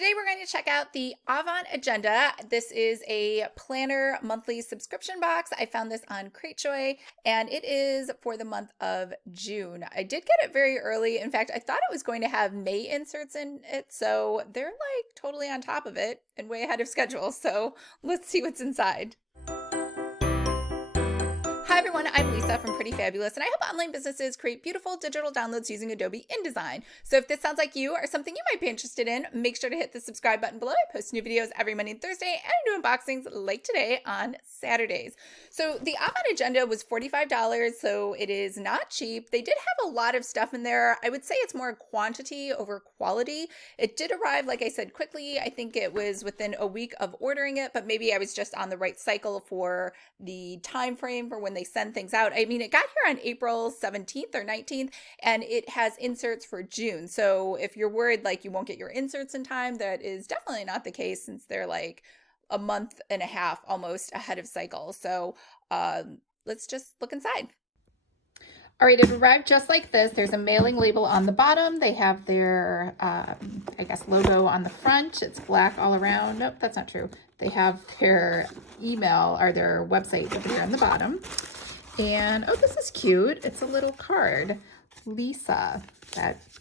today we're going to check out the Avant Agenda. This is a planner monthly subscription box. I found this on Cratejoy, and it is for the month of June. I did get it very early. In fact, I thought it was going to have May inserts in it, so they're like totally on top of it and way ahead of schedule. So let's see what's inside. Hi everyone, I'm Lisa from Pretty Fabulous, and I help online businesses create beautiful digital downloads using Adobe InDesign. So if this sounds like you or something you might be interested in, make sure to hit the subscribe button below. I post new videos every Monday and Thursday, and I do unboxings like today on Saturdays. So the Avant Agenda was $45, so it is not cheap. They did have a lot of stuff in there. I would say it's more quantity over quality. It did arrive, like I said, quickly. I think it was within a week of ordering it, but maybe I was just on the right cycle for the time frame for when they send things out. I mean, it got here on April 17th or 19th, and it has inserts for June. So if you're worried like you won't get your inserts in time, that is definitely not the case, since they're like a month and a half almost ahead of cycle. So let's just look inside. All right, it arrived just like this. There's a mailing label on the bottom. They have their, I guess, logo on the front. It's black all around. Nope, that's not true. They have their email or their website over here on the bottom. And, oh, this is cute. It's a little card. Lisa,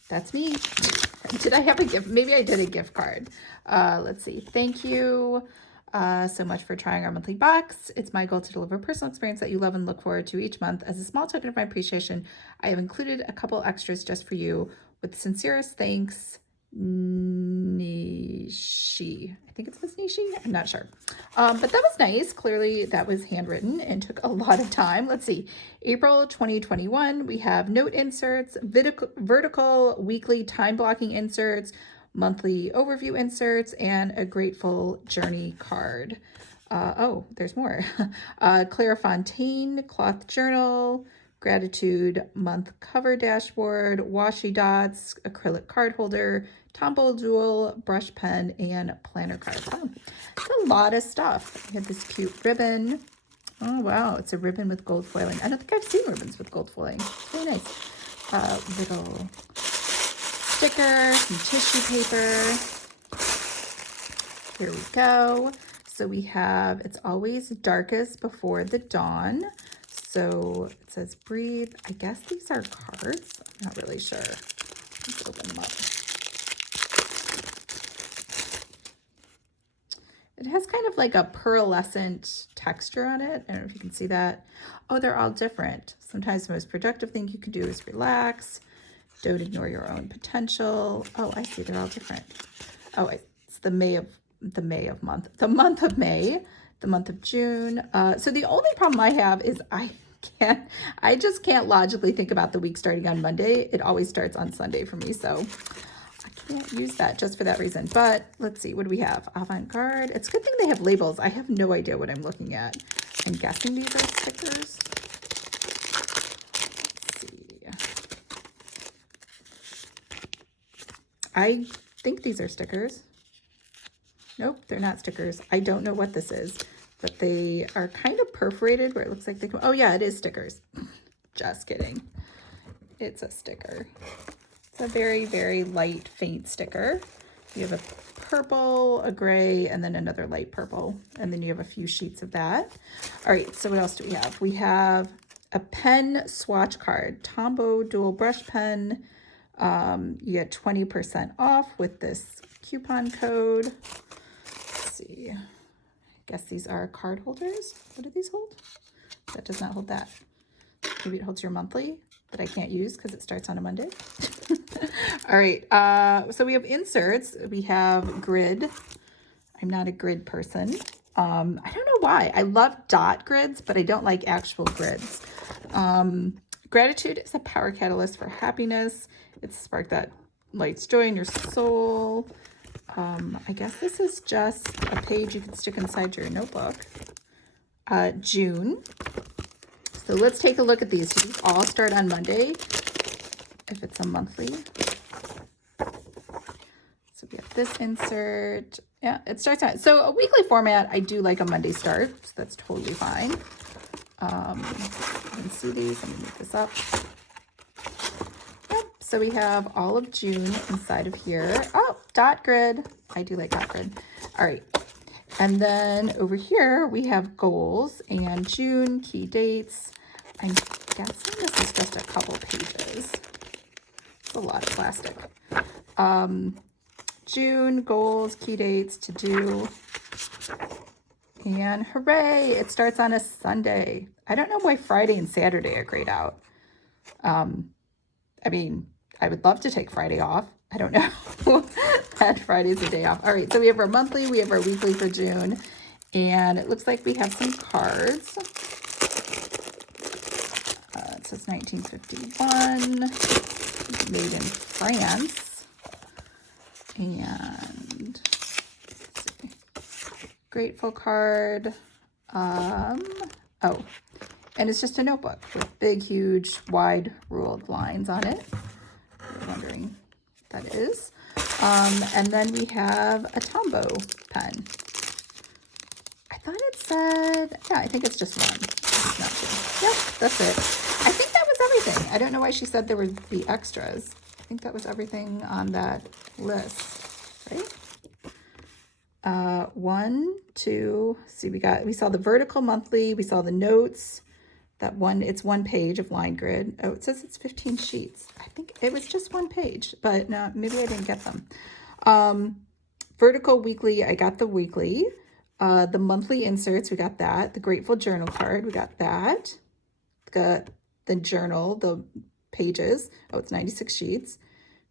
that's me. Did I have a gift? Maybe I did a gift card. Let's see. Thank you so much for trying our monthly box. It's my goal to deliver a personal experience that you love and look forward to each month. As a small token of my appreciation, I have included a couple extras just for you. With sincerest thanks, Nishi. I think it's Nishi. I'm not sure. But that was nice. Clearly that was handwritten and took a lot of time. Let's see. April 2021, we have note inserts, vertical weekly time blocking inserts, monthly overview inserts, and a Grateful Journey card. Oh, there's more. Clara Fontaine cloth journal, gratitude month cover dashboard, washi dots, acrylic card holder, Tombow dual brush pen, and planner card. Oh, it's a lot of stuff. We have this cute ribbon. Oh wow, it's a ribbon with gold foiling. I don't think I've seen ribbons with gold foiling. It's really nice. Little sticker, some tissue paper. Here we go. So we have, it's always darkest before the dawn. So it says breathe. I guess these are cards. I'm not really sure. Let's open them up. It has kind of like a pearlescent texture on it. I don't know if you can see that. Oh, they're all different. Sometimes the most productive thing you can do is relax. Don't ignore your own potential. Oh, I see. They're all different. Oh, it's the month of May, the month of June. So the only problem I have is I just can't logically think about the week starting on Monday. It always starts on Sunday for me. So I can't use that just for that reason. But let's see, what do we have? Avant-garde. It's a good thing they have labels. I have no idea what I'm looking at. I'm guessing these are stickers. I think these are stickers. Nope, they're not stickers. I don't know what this is, but they are kind of perforated where it looks like they come. Oh yeah, it is stickers. Just kidding. It's a sticker. It's a very, very light, faint sticker. You have a purple, a gray, and then another light purple. And then you have a few sheets of that. All right, so what else do we have? We have a pen swatch card, Tombow dual brush pen. You get 20% off with this coupon code. Let's see. I guess these are card holders. What do these hold? That does not hold that. Maybe it holds your monthly that I can't use because it starts on a Monday. All right. So we have inserts. We have grid. I'm not a grid person. I don't know why. I love dot grids, but I don't like actual grids. Gratitude is a power catalyst for happiness. It's a spark that lights joy in your soul. I guess this is just a page you can stick inside your notebook. June. So let's take a look at these. These all start on Monday, if it's a monthly. So we have this insert. Yeah, it starts out. So a weekly format, I do like a Monday start, so that's totally fine. You can see these. Let me move this up. Yep. So we have all of June inside of here. Oh, dot grid. I do like dot grid. All right. And then over here we have goals and June, key dates. I'm guessing this is just a couple pages. It's a lot of plastic. June, goals, key dates, to do. And hooray, it starts on a Sunday. I don't know why Friday and Saturday are grayed out. I mean, I would love to take Friday off. I don't know that Friday's a day off. All right, so we have our monthly, we have our weekly for June, and it looks like we have some cards. It says 1951, made in France, and let's see, grateful card. Oh, and it's just a notebook with big, huge, wide ruled lines on it. You're wondering what that is. And then we have a Tombow pen. I thought it said, yeah, I think it's just one. It's not two. Yep, that's it. I think that was everything. I don't know why she said there would be extras. I think that was everything on that list, right? 1, 2, see, we saw the vertical monthly, we saw the notes, that one, it's one page of line grid. Oh, it says it's 15 sheets. I think it was just one page, but no, maybe I didn't get them. Vertical weekly, I got the weekly. The monthly inserts, we got that. The Grateful Journal card, we got that. Got the journal, the pages. Oh, it's 96 sheets.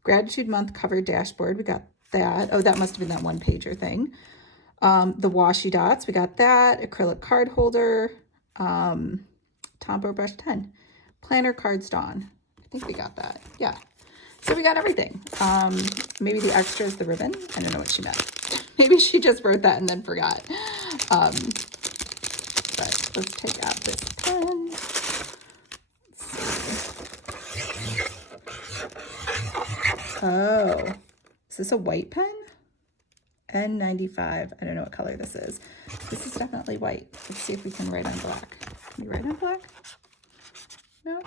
Gratitude month cover dashboard, we got that. Oh, that must have been that one pager thing. The washi dots, we got that. Acrylic card holder. Tombow brush 10. Planner cards Dawn. I think we got that. Yeah. So we got everything. Maybe the extra is the ribbon. I don't know what she meant. Maybe she just wrote that and then forgot. But let's take out this pen. Oh, is this a white pen? N95. I don't know what color this is. This is definitely white. Let's see if we can write on black. Can you write on black? No.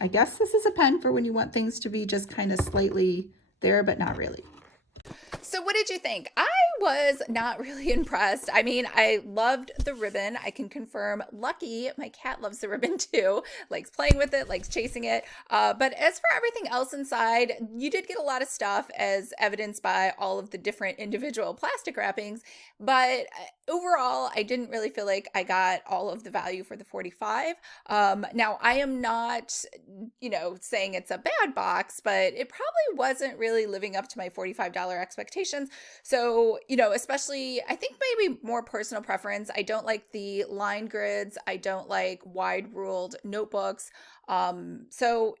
I guess this is a pen for when you want things to be just kind of slightly there, but not really. So what did you think? I was not really impressed. I mean, I loved the ribbon. I can confirm, Lucky, my cat, loves the ribbon too, likes playing with it, likes chasing it. But as for everything else inside, you did get a lot of stuff as evidenced by all of the different individual plastic wrappings. But overall, I didn't really feel like I got all of the value for the 45. Now, I am not, saying it's a bad box, but it probably wasn't really living up to my $45 expectations. So, especially, I think maybe more personal preference. I don't like the line grids. I don't like wide ruled notebooks. So,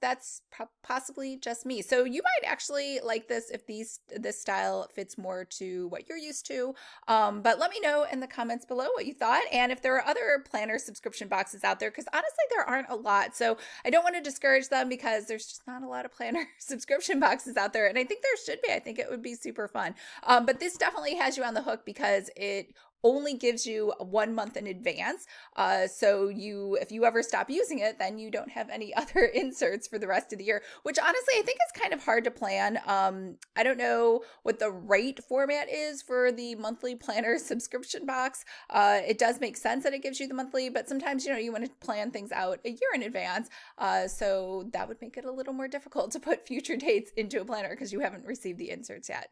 that's possibly just me. So you might actually like this if this style fits more to what you're used to. But let me know in the comments below what you thought, and if there are other planner subscription boxes out there, because honestly, there aren't a lot. So I don't want to discourage them because there's just not a lot of planner subscription boxes out there. And I think there should be. I think it would be super fun. But this definitely has you on the hook because it only gives you 1 month in advance. So if you ever stop using it, then you don't have any other inserts for the rest of the year, which honestly, I think is kind of hard to plan. I don't know what the right format is for the monthly planner subscription box. It does make sense that it gives you the monthly, but sometimes, you want to plan things out a year in advance. So that would make it a little more difficult to put future dates into a planner because you haven't received the inserts yet.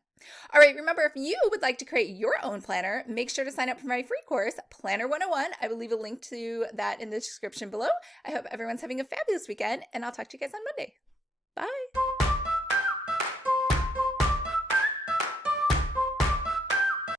All right, remember, if you would like to create your own planner, make sure to sign up for my free course, Planner 101. I will leave a link to that in the description below. I hope everyone's having a fabulous weekend, and I'll talk to you guys on Monday. Bye.